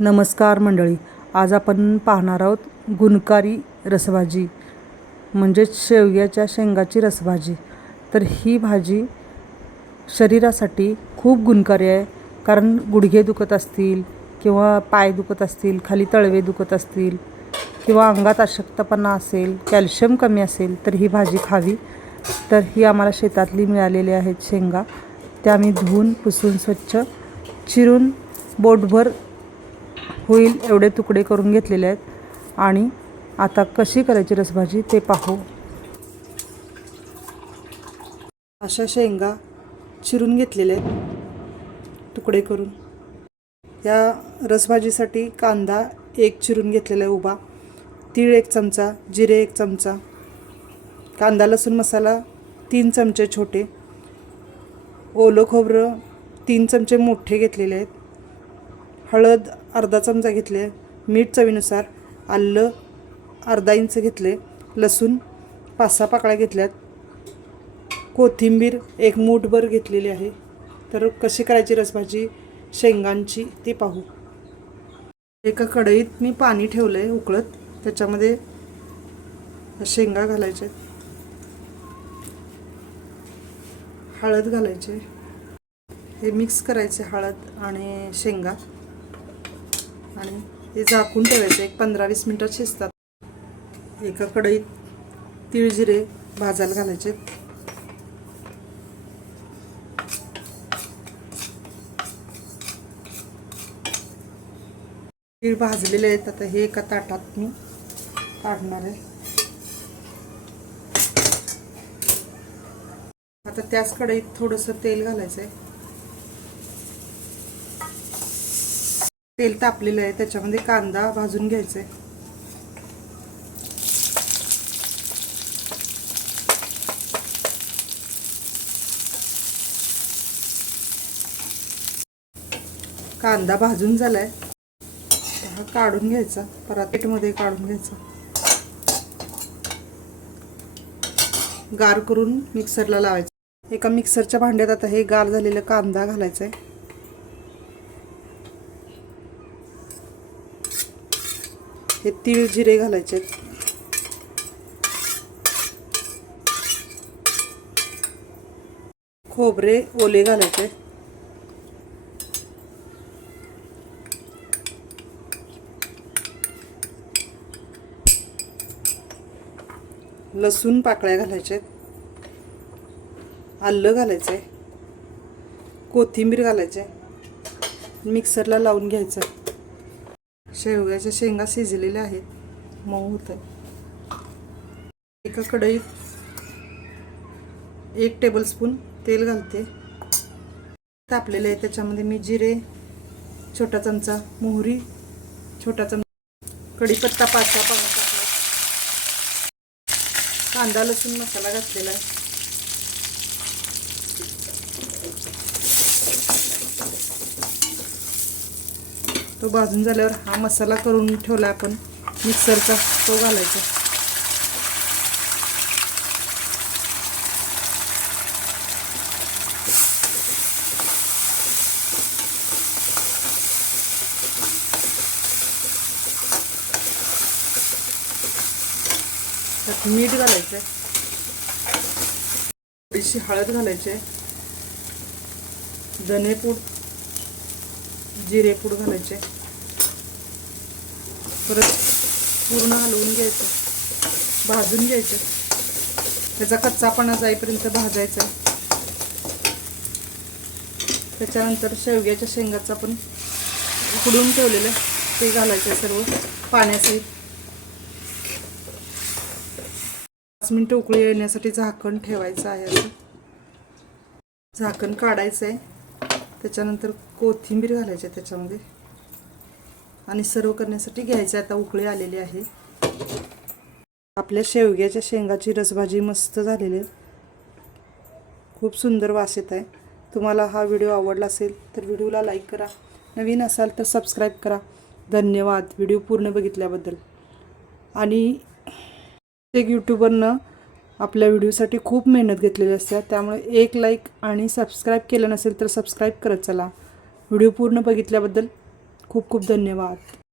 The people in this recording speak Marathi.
नमस्कार मंडळी. आज आपण पाहणार आहोत गुणकारी रसभाजी म्हणजेच शेवग्याच्या शेंगाची रसभाजी. तर ही भाजी शरीरासाठी खूप गुणकारी आहे. कारण गुडघे दुखत असतील किंवा पाय दुखत असतील खाली तळवे दुखत असतील किंवा अंगात अशक्तपणा असेल कॅल्शियम कमी असेल तर ही भाजी खावी. तर ही आम्हाला शेतातली मिळालेली आहेत शेंगा. त्या आम्ही धुवून पुसून स्वच्छ चिरून बोटभर होईल एवढे तुकडे करून घेतलेले आहेत. आणि आता कशी करायची रसभाजी ते पाहू. अशा शेंगा चिरून घेतलेल्या आहेत तुकडे करून. या रसभाजीसाठी कांदा एक चिरून घेतलेला आहे उभा. तीळ एक चमचा जिरे एक चमचा. कांदा लसूण मसाला तीन चमचे छोटे. ओलं खोबरं तीन चमचे मोठे घेतलेले आहेत. हळद अर्धा चमचा घेतले मीठ चवीनुसार आलं अर्धा इंच घेतले लसूण पाच सहा पाकळ्या घेतल्यात. कोथिंबीर एक मूठभर घेतलेली आहे. तर कशी करायची रसभाजी? शेंगांची ती पाहू. एका कढईत मी पाणी ठेवलं आहे उकळत त्याच्यामध्ये शेंगा घालायच्या हळद घालायचे हे मिक्स करायचे हळद आणि शेंगा. आणि हे झाकून ठेवायचं. एक पंधरा वीस मिनटात शिजतात. एका कढईत तीळ जिरे भाजायला घालायचे. तीळ भाजलेले आहेत. आता हे एका ताटात मी काढणार आहे. आता त्याच कढईत थोडंसं तेल घालायचं आहे तेल तापलेलं आहे त्याच्यामध्ये कांदा भाजून घ्यायचा आहे कांदा भाजून झालाय. हा काढून घ्यायचा परातीमध्ये काढून घ्यायचा. गार करून मिक्सरला लावायचं. एका मिक्सरच्या भांड्यात आता हे गार झालेलं कांदा घालायचा आहे हे तीळ जिरे घालायचे. खोबरे ओले घालायचे. लसूण पाकळ्या घालायचे. आलं घालायचं. कोथिंबीर घालायचे. मिक्सरला लावून घ्यायचं. शेवग्याच्या शेंगा शिजलेल्या आहेत. मऊ होत आहे एका कढईत एक टेबलस्पून तेल घालते. तापलेलं आहे त्याच्यामध्ये मी जिरे छोटा चमचा मोहरी छोटा चमचा कढीपत्ता पाच पाणी टाकला. कांदा लसूण मसाला घातलेला आहे. तो भाजून झाल्यावर हा मसाला करून ठेवला आपण. मिक्सरचा तो घालायचा. त्यात मीठ घालायचं थोडीशी हळद घालायची धनेपूड जिरेपूड घालायचे परत पूर्ण हलवून घ्यायचं. भाजून घ्यायचं. त्याचा कच्चापणा जाईपर्यंत भाजायचा. त्याच्यानंतर शेवग्याच्या शेंगाचं आपण उकडून ठेवलेलं ते घालायचं सर्व पाण्यासहित. पाच मिनटं उकळी येण्यासाठी झाकण ठेवायचं आहे असं. झाकण काढायचं आहे त्याच्यानंतर कोथिंबीर घालायची त्याच्यामध्ये. आणि सर्व करण्यासाठी घ्यायचं. आता उकळी आलेली आहे. आपल्या शेवग्याच्या शेंगाची रसभाजी मस्त झालेली आहे. खूप सुंदर वास येत आहे. तुम्हाला हा व्हिडिओ आवडला असेल तर व्हिडिओला लाईक करा. नवीन असाल तर सबस्क्राईब करा. धन्यवाद. व्हिडिओ पूर्ण बघितल्याबद्दल. आणि प्रत्येक यूट्यूबरनं आपल्या व्हिडिओसाठी खूप मेहनत घेतलेली असते. त्यामुळे एक लाईक आणि सबस्क्राईब केलं नसेल तर सबस्क्राईब करत चला. व्हिडिओ पूर्ण बघितल्याबद्दल खूप खूप धन्यवाद.